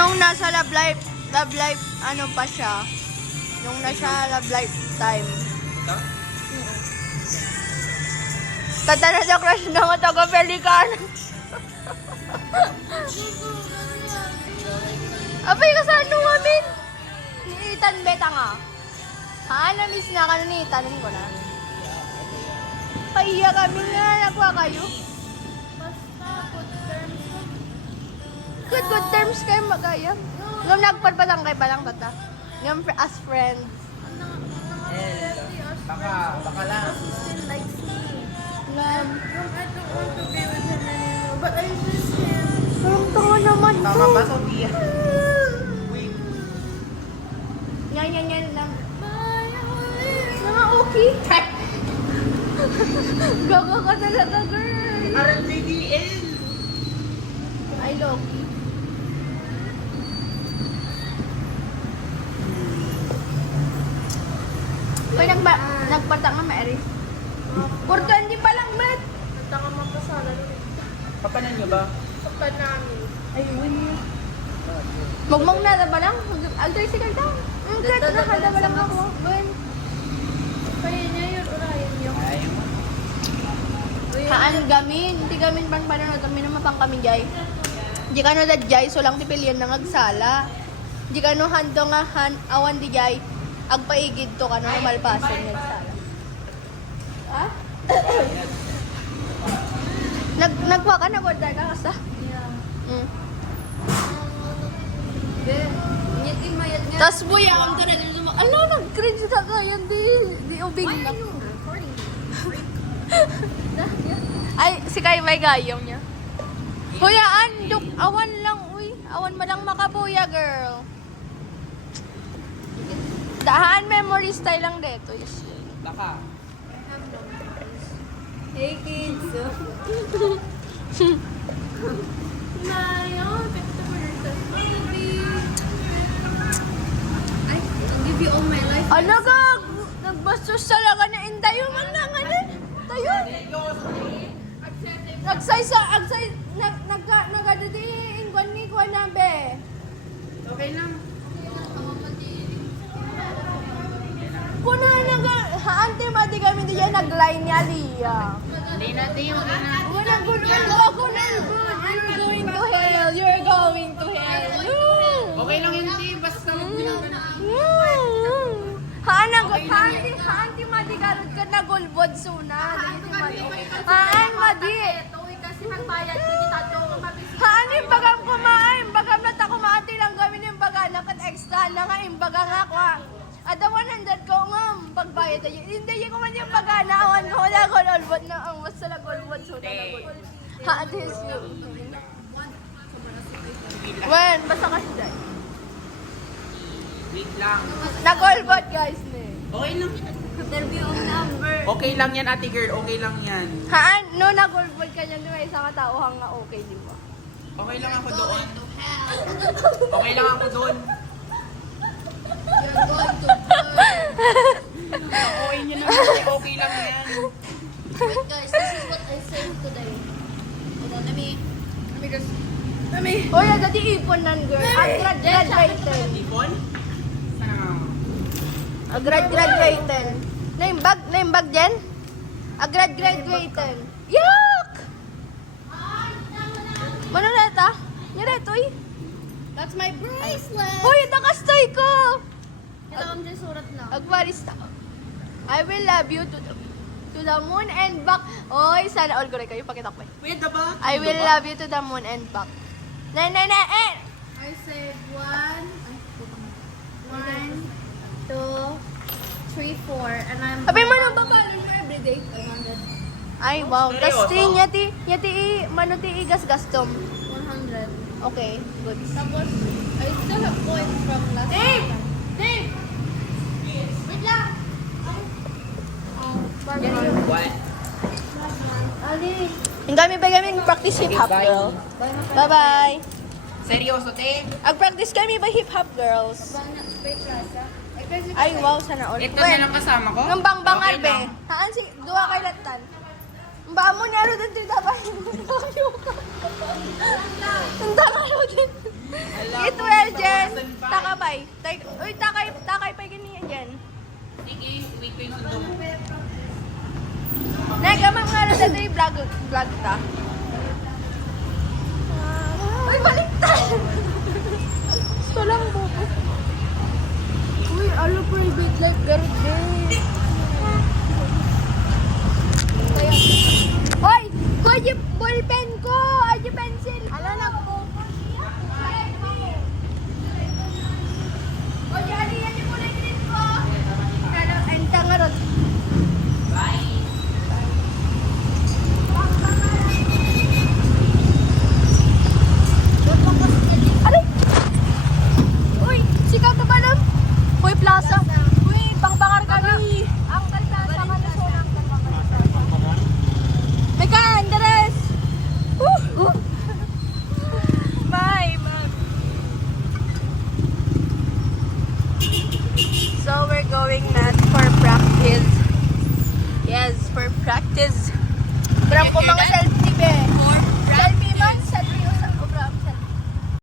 Nung nasa love life, ano pa siya? Nung nasa love life time. Ito? Katana na crush na nga taga-pelikan. Apay ka sa ano amin? Ni Ethan beta nga. Ha, na-miss na ka na ni Ethan ko na. Pahiya kami nga, nagwa kayo. Good terms kayo magaya. Nung nagpadpadang kay palang tata. Yung as friends. Baka lang. Ngam. I don't want to be with him anymore, but I miss him. Parang tanga naman to. Tama ba, Sophia? Wait. Yan lang. Mga okay. Gaga ka talaga, girl. RNJDL! I love you. Pag nagpatang nga, Mary. Kurto, hindi pa lang, Matt. Tanga magkasala rin. Papanan nyo ba? Kapag namin. Ayun. Magmang na ba lang?Ag-tricycle ka. Kahit nakada ba lang ako. Ben. Kaya niya yun, urayan niyo. Ayaw mo. Haan gamin. Hindi gamin pang panunod. Kami naman pang kami, Jay. Di ka no da, Jay. So lang tipilian ng agsala. Di ka no hando nga awan di, Jay. Agpaigid to ka no malpasan ng agsala. Ha? Nagwa ka na, border ka kasa? Yeah. Mm. Ngiti mayat nga. Tapos buya, ang ka rin. Ano, nag-cringe na kayo. Di ubing na. Ay, si Kai may gayong niya. Huyaan, duk, awan lang, uy. Awan mo lang makabuya, girl. Dahan memory style lang dito. Baka. Hey kids. Nayon, pekto mo rin sa baby. I'll give you all my life. Ano ka? Nagbastos talaga na indayo man lang, ano? Tayo. Nagsay, nagadadi, ingwan ni Kwan na, be. Okay lang. Kuna haante mati kami diyan nag-line niya Lia. Hindi natin yung Wala gulong ako na. You're going to hell. You're going to hell. Okay lang hindi. Basta Haanti mati garod ka na gulbod suna. Haan madi. Uy, kasi magbayad ko kita to. Haan yung bagang kumain. Bagam na ta kumaati lang gawin yung baga. Nakat extra na nga yung baga nga kwa. Ada 100 ko nga pagbayad tayo. Hindi ko man yung paganawan ko wala ko lolbot na ang mas la golbot so na gol. Ha this you. When basta ka siya. wait lang. Nagolbot guys ni. Okay lang. Interview of number. Okay lang yan, ate girl. Okay lang yan. Haan no nagolbot ka niyan may isang tao hang nga okay di ba? Okay lang ako doon. Okay lang ako doon. You're going to Okay nyo naman. Okay lang yan. Wait guys, this is what I saved today. Hold on, let me just... Oy, dati ipon nan girl. Graduated. Ipon? Sana? Graduated. Name bag Jen? Graduated. Yuck! Mano na ta? Niretoy. That's my bracelet! Hoy, nakastoy ko. Ito ang dyan surat na. Agwaris ta. I will love you to the moon and back. Oy, sana all ko rin kayo. Pakita ko. Wait, diba? I will love you to the moon and back. Na. I saved 1, 2, 3, 4, and I'm... Sabi mo nang babalo nyo everyday. 500. Ay, wow. Seryoso? Tapos yati manuti igas-gastom. 100. Okay, good. Tapos, I still have points from last Dave! time. Dave! Wait lang! What? Ali. Yung kami practice hip-hop, Okay, bye. girl. Bye-bye. Seryoso, te? Ag-practice kami ba hip-hop, girls? Ay, wow, sana all. Ito na lang kasama ko? Nung bang-bangar, Okay be. lang. Haan, duwa kay latan. Mbaa mo niya rin din dapat. Ang dami din. Ito takay. Uy, takay pa ganyan dyan. Sige, wait ko yung sundo mo. Nagamang nga rin dito yung vlog ta. Uy, baliktad! Gusto lang bubo. Uy, alo private life garot din. Hoy! Hoy, yung ballpen ko! Ay, yung pencil! Ala, nag-focus siya. Hoy, yan yung kulay green ko! Ano, ang tangarot. Aray! Uy, sikat na ba lang? Uy, plaza. Uy, pangbangar kami. Ang kalsasa ka na sa Meka, Andres! Bye, ma'am. So, we're going not for practice. Yes, for practice. Parang ko mga